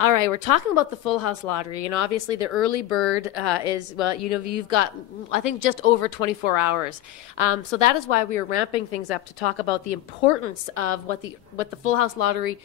All right, we're talking about the Full House Lottery, and obviously the early bird is, well, you've got, I think, just over 24 hours. So that is why we are ramping things up to talk about the importance of what the Full House Lottery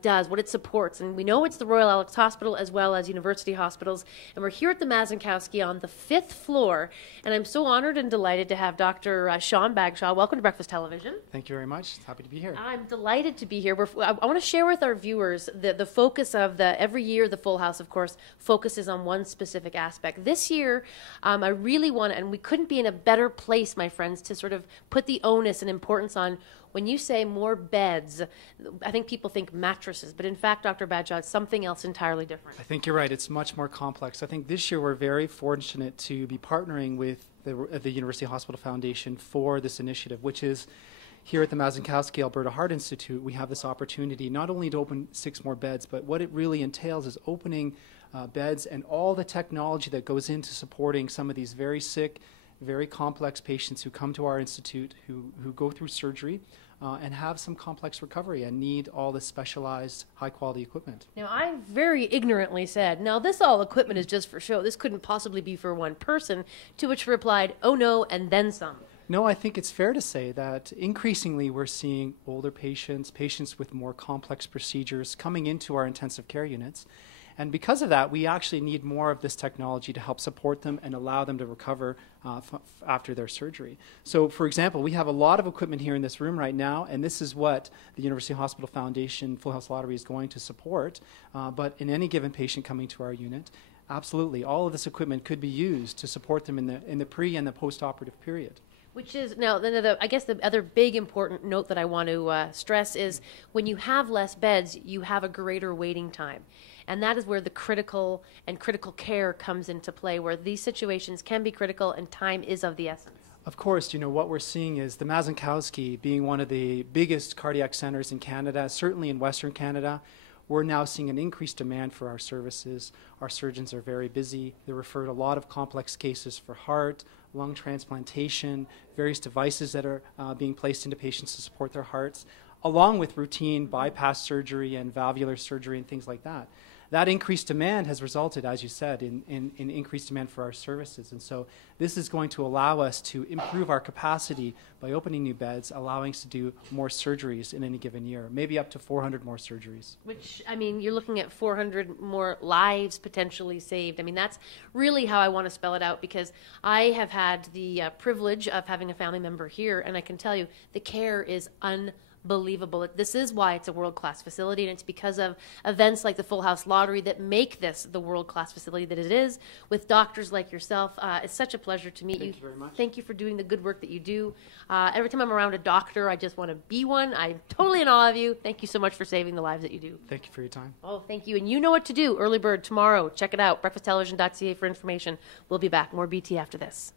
does, what it supports. And we know it's the Royal Alex Hospital as well as university hospitals. And we're here at the Mazankowski on the 5th floor. And I'm so honored and delighted to have Dr. Sean Bagshaw. Welcome to Breakfast Television. Thank you very much. Happy to be here. I'm delighted to be here. I want to share with our viewers the focus of every year the Full House, of course, focuses on one specific aspect. This year, I really want to, and we couldn't be in a better place, my friends, to sort of put the onus and importance on when you say more beds. I think people think mattresses, but in fact, Dr. Bagshaw, it's something else entirely different. I think you're right. It's much more complex. I think this year we're very fortunate to be partnering with the University Hospital Foundation for this initiative, which is here at the Mazankowski Alberta Heart Institute. We have this opportunity not only to open 6 more beds, but what it really entails is opening beds and all the technology that goes into supporting some of these very sick, very complex patients who come to our institute, who go through surgery and have some complex recovery and need all this specialized, high-quality equipment. Now, I very ignorantly said, now this all equipment is just for show. This couldn't possibly be for one person, to which you replied, oh no, and then some. No, I think it's fair to say that increasingly we're seeing older patients, patients with more complex procedures coming into our intensive care units. And because of that, we actually need more of this technology to help support them and allow them to recover after their surgery. So, for example, we have a lot of equipment here in this room right now, and this is what the University Hospital Foundation Full House Lottery is going to support. But in any given patient coming to our unit, absolutely, all of this equipment could be used to support them in the pre- and the post-operative period. Which is, now, I guess the other big important note that I want to stress is when you have less beds, you have a greater waiting time. And that is where the critical care comes into play, where these situations can be critical and time is of the essence. Of course, what we're seeing is the Mazankowski being one of the biggest cardiac centers in Canada, certainly in Western Canada. We're now seeing an increased demand for our services. Our surgeons are very busy. They referred a lot of complex cases for heart, lung transplantation, various devices that are being placed into patients to support their hearts, along with routine bypass surgery and valvular surgery and things like that. That increased demand has resulted, as you said, in increased demand for our services. And so this is going to allow us to improve our capacity by opening new beds, allowing us to do more surgeries in any given year, maybe up to 400 more surgeries. Which, I mean, you're looking at 400 more lives potentially saved. I mean, that's really how I want to spell it out, because I have had the privilege of having a family member here, and I can tell you the care is unbelievable. This is why it's a world-class facility, and it's because of events like the Full House Lottery that make this the world-class facility that it is, with doctors like yourself. It's such a pleasure to meet you. Thank you very much. Thank you for doing the good work that you do. Every time I'm around a doctor, I just want to be one. I'm totally in awe of you. Thank you so much for saving the lives that you do. Thank you for your time. Oh, thank you. And you know what to do. Early bird tomorrow. Check it out. breakfasttelevision.ca for information. We'll be back. More BT after this.